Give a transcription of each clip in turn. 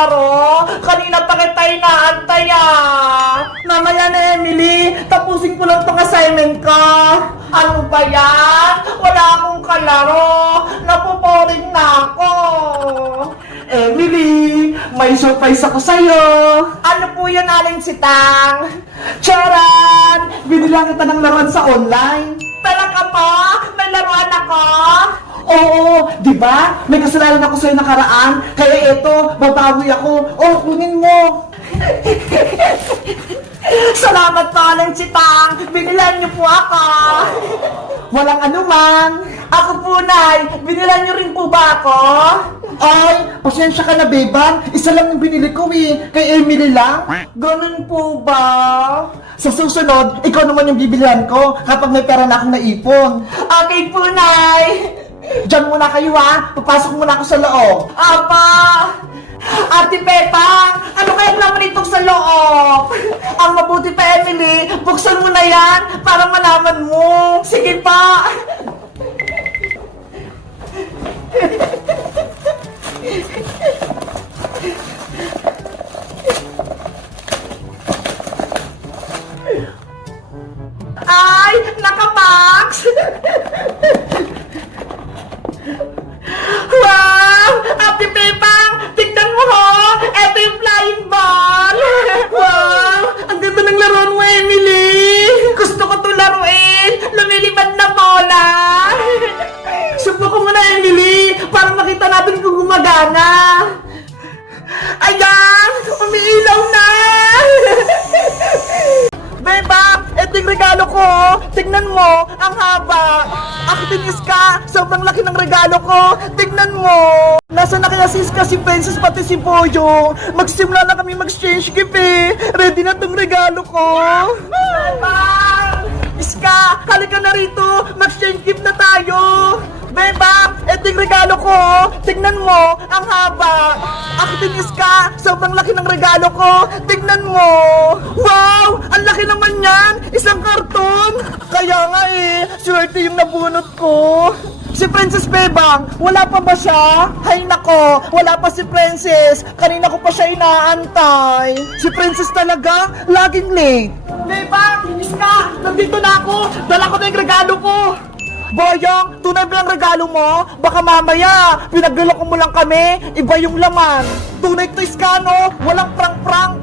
laro? Kanina pa kita inaantay Mamaya na, Emily. Tapusin ko lang tong assignment ko. Ano ba yan? Wala akong kalaro. Napuporing na ako. Emily, may surprise ako sa'yo. Ano po yun, Aling Sitang? Charan! Binilang kita ng laruan sa online. Talaga pa? May laruan ako? Oo, di ba? May kasalanan ako sa'yo nakaraan. Kaya eto, babawi ako. Oh, kunin mo. Salamat po, Aling Sitang. Binilan niyo po ako. Walang anuman. Ako po, Nay. Binilan niyo rin po ba ako? Ay, pasensya ka na, Bebang. Isa lang yung binili ko Kay Emily lang. Ganun po ba? Sa susunod, ikaw naman yung bibilihan ko kapag may pera na akong naipon. Okay po, Nay. Diyan muna kayo Papasok muna ako sa loob. Apa! Ate Pepang, ano kaya naman itong sa loob? Ang mabuti pa, Emily, buksan mo na yan para malaman mo. Sige pa. Ay, naka-max! Wow! Ate Pepang, tignan mo ho! Ito yung flying ball! Wow! Ang ganda ng laruan mo, Emily! Gusto ko ito laruin! Lumilipad na bola! Subukan mo na, Emily! Para makita natin kung gumagana! Ayan! Umiilaw na! Bebang, ito yung regalo ko. Tignan mo, ang haba. Actinis ka, sobrang laki ng regalo ko. Tignan mo. Nasa na kaya si Iska, si Princess, pati si Boyo. Magsimula na kami mag-exchange gift Ready na tong regalo ko. Bebang! Iska, halika na rito. Mag-exchange gift na tayo. Bebang, ito yung regalo ko. Tignan mo, ang haba. Actinis ka, sobrang laki ng regalo ko. Tignan mo. Wow, ang laki naman yan. Isang karton. Kaya nga swerte yung nabunot ko. Si Princess Bebang, wala pa ba siya? Hay nako, wala pa si Princess. Kanina ko pa siya inaantay. Si Princess talaga, laging late. Bebang, Iska, nandito na ako. Dala ko na yung regalo ko. Boyong, tunay ba ang regalo mo? Baka mamaya, pinagluloko mo lang kami, iba yung laman. Tunay to, Iska, no? Walang prank-prank.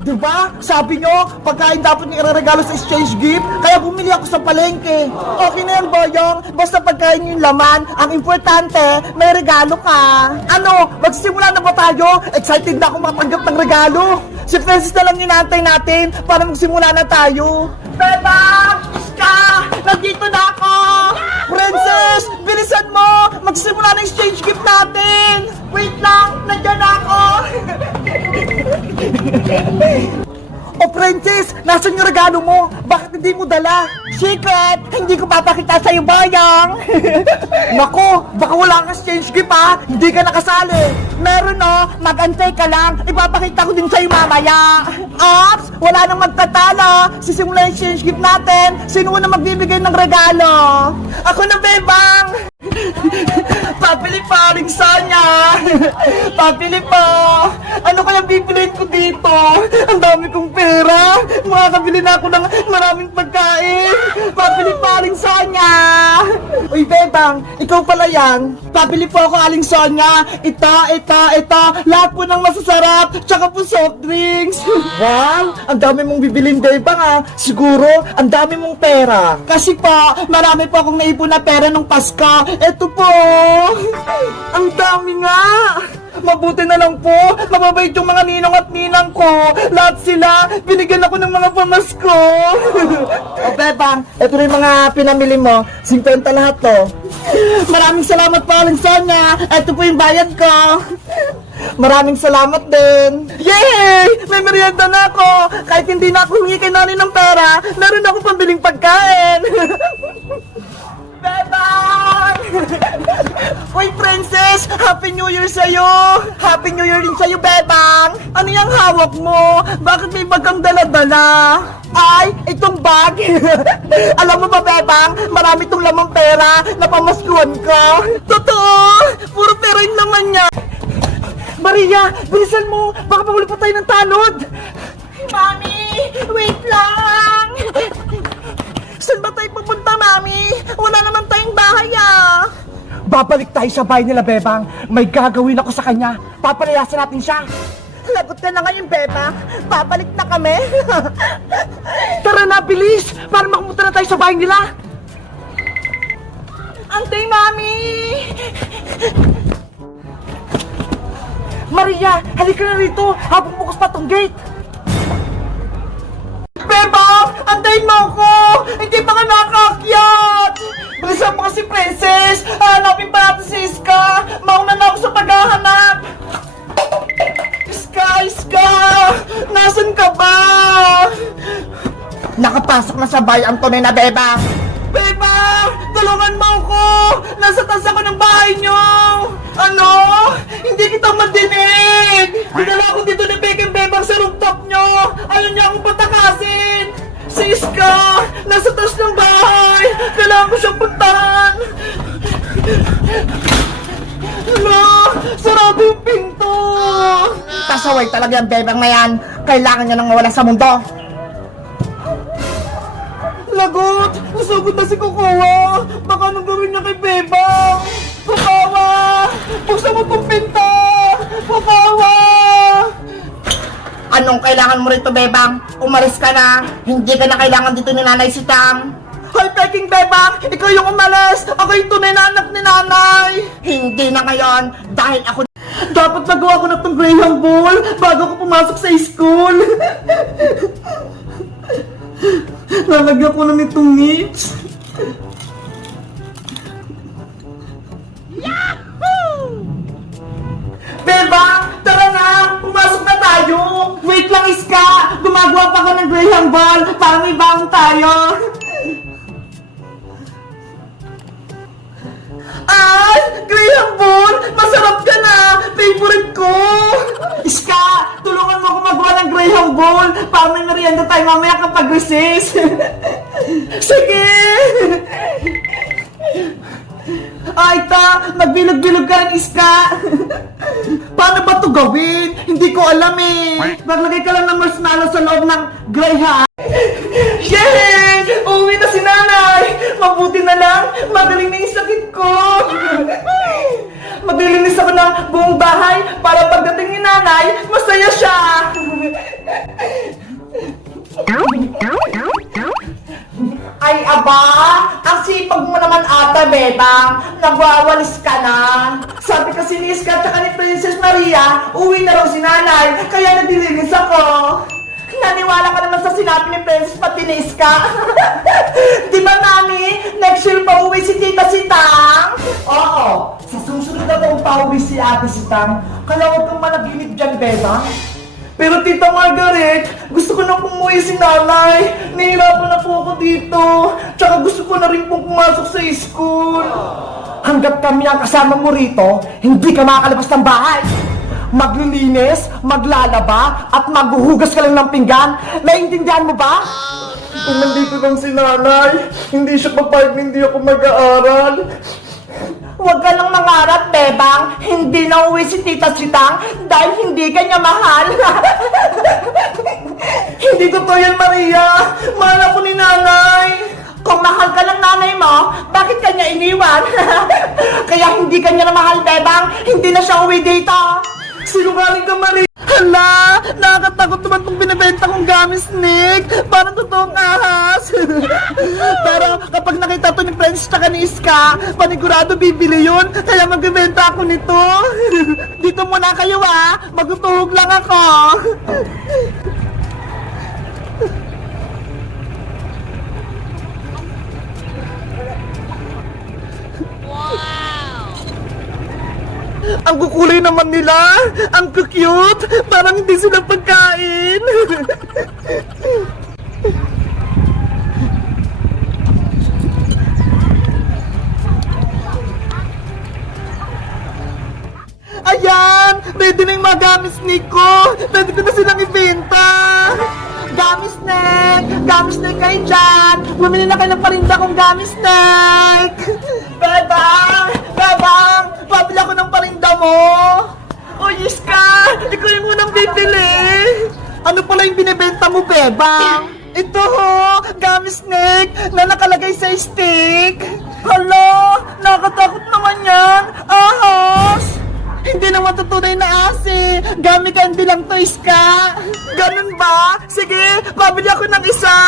Diba? Sabi nyo, pagkain dapat nyo i-regalo sa exchange gift, kaya bumili ako sa palengke. Okay na yan, Boyong. Basta pagkain yung laman, ang importante, may regalo ka. Ano, magsisimula na ba tayo? Excited na ako matanggap ng regalo. Si Princess na lang inaantay natin para magsimula na tayo. Beba! Iska! Nandito na ako! Princess! Bilisan mo! Magsisimula na exchange gift natin! Wait lang! Nandiyan na ako! O Princess! Nasaan yung regalo mo? Bakit hindi mo dala? Secret! Hindi ko papakita sa'yo, Bayang! Nako! Baka wala kang exchange gift Hindi ka nakasali! Meron mag-antay ka lang! Ipapakita ko din sa'yo mamaya! Ops! Wala nang magtatalo! Sisimula yung exchange gift natin! Sino na magbibigay ng regalo? Ako na, Bebang! Papili pa rin Sonya! Papili pa! Ano kaya bibiliin ko dito? Ang dami kong pera! Makakabili na ako ng maraming pagkain! Papili pa rin Sonya! Uy, Bebang! Ikaw pala yan! Papili po ako, Aling Sonya! Ito! Lahat po ng masasarap! Tsaka po soft drinks! Wow! Ang dami mong bibilin, Bebang Siguro, ang dami mong pera! Kasi po, marami po akong naipon na pera nung Pasko! Ito po! Ang dami nga! Mabuti na lang po, mababait yung mga ninong at ninang ko. Lahat sila, binigyan ako ng mga pamasko. O Bebang, ito rin mga pinamili mo. 50 lahat to. Maraming salamat po, Aling Sonya. Ito po yung bayad ko. Maraming salamat din. Yay! May merienda na ako. Kahit hindi na ako humingi kay nani ng pera, meron ako pambiling pagkain. Bebang! Uy, Princess! Happy New Year sa'yo! Happy New Year din sa'yo, Bebang! Ano yung hawak mo? Bakit may bagang dala-dala? Ay, itong bag! Alam mo ba, Bebang? Marami itong lamang pera na pamaskuhan ko. Totoo! Puro pera yung naman niya. Maria, bilisan mo! Baka mahuli pa tayo ng tanod! Mami! Wait lang! Saan ba tayo pupunta, Mami? Wala naman tayong bahay, ah! Babalik tayo sa bahay nila, Bebang. May gagawin ako sa kanya. Papalayasan natin siya. Lagot ka na ngayon, Bebang. Babalik na kami. Tara na, bilis! Para makapunta na tayo sa bahay nila. Antay, Mami! Maria, halika na rito habang bukas pa tong gate. Bebang! Antayin mo ako! Hindi pa ka nakaakyat! Bilisan mo kasi, Princess! Hanapin pa natin si Iska! Mauna na ako sa paghahanap! Iska! Nasaan ka ba? Nakapasok na sa bahay ang tunay na Bebang! Bebang! Tulungan mo ako! Nasa taas ako ng bahay niyo! Ano? Hindi kita madinig! Dinala ako dito ni Beking Bebang sa rooftop niyo! Ayaw niya akong patakasin! Si Iska! Nasa taas ng bahay! Kailangan ko siyang puntahan! Hala! Sarado yung pinto! Pasaway talaga yung Bebang na yan! Kailangan niya nang mawala sa mundo! Lagot! Nasugod na si Kukuha! Baka anong gawin niya kay Bebang? Kukawa! Buksan mo tong pinto! Kukawa! Anong kailangan mo rito, Bebang? Umalis ka na! Hindi ka na kailangan dito ni Nanay Sitang! Hoy, Peking Bebang! Ikaw yung umalis! Ako yung tunay na anak ni Nanay! Hindi na ngayon! Dahil ako... Dapat magawa ko na tong Graham Ball bago ko pumasok sa school! Lalagyan ko na nitong nips. Yahoo! Bebang! Tara na! Pumasok na tayo! Wait lang, Iska! Gumagawa pa ako ng Graham Ball para may baon tayo! Ay! Graham Ball! Masarap ka na! Favorite ko! Iska! Tulungan mo ako magawa ng Graham Ball para may merienda tayo mamaya kapag recess! Sige! Ay, ta! Magbilog-bilog ka, Iska! Paano ba ito gawin? Hindi ko alam eh! Maglagay ka lang ng marshmallow sa loob ng Graham! Yay! Uwi na si Nanay! Mabuti na lang! Magaling na yung sakit ko! Maglilinis ako ng buong bahay para pagdating ni Nanay, masaya siya! Ay, aba! Ang sipag mo naman ata, Bebang! Nagwawalis ka na! Sabi kasi ni Iska at ni Princess Maria, uwi na raw si Nanay, kaya nagdilinis ako! Naniwala ka naman sa sinabi ni Princess pati ni Iska? Di ba, Mami? Next year pa uwi si Tita Sitang? Oo, sa susunod na taong pa uwi si Ate Sitang, kaya huwag kang managinip dyan, Bebang. Pero Tita Margaret, gusto ko na pumuwi si Nanay. Nahihirapan na po ako dito. Tsaka gusto ko na rin pong pumasok sa school. Hanggat kami ang kasama mo rito, hindi ka makakalabas ng bahay. Maglilinis, maglalaba, at maghuhugas ka lang ng pinggan. Naiintindihan mo ba? Kung nandito lang si Nanay, hindi siya papayag na hindi ako mag-aaral. Huwag ka lang mangarap, Bebang. Hindi na uwi si Tita Sitang dahil hindi ka niya mahal. Hindi totoo yan, Maria. Mahal ako ni Nanay. Kung mahal ka ng nanay mo, bakit ka niya iniwan? Kaya hindi ka niya na mahal, Bebang. Hindi na siya uwi dito. Sinungaling ka, Maria. Hala! Nakakatakot naman itong binibenta kong gamis, Nick! Parang totoong ahas! Pero kapag nakita to ni Princess tsaka ni Iska, panigurado bibili yun, kaya magbibenta ako nito! Dito muna kayo magtutuhog lang ako! Ang kukulay naman nila! Ang cute! Parang hindi sila pagkain! Ayan! Ready na yung mga gamis, Nico! Ready ko na silang ibenta! Gamis Snack! Gamis Snack kayo dyan! Bumili na kayo ng parinda kong Gamis Snack! Bebang! Bebang! Pabili ako ng parinda mo! O Uy, Iska! Ikaw yung unang bibili! Ano pala yung binibenta mo, Bebang? Ito ho, gummy snake na nakalagay sa stick. Hala, nakatakot naman yan. Ahas! Hindi naman tunay na asi. Gummy candy lang to, Iska. Ganun ba? Sige, pabili ako ng isa.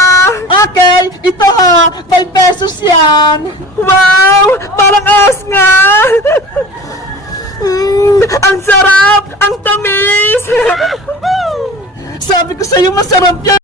Okay, ito ha, 5 pesos yan. Wow, parang as nga. Ang sarap, ang tamis. Sabi ko sa'yo masarap yan.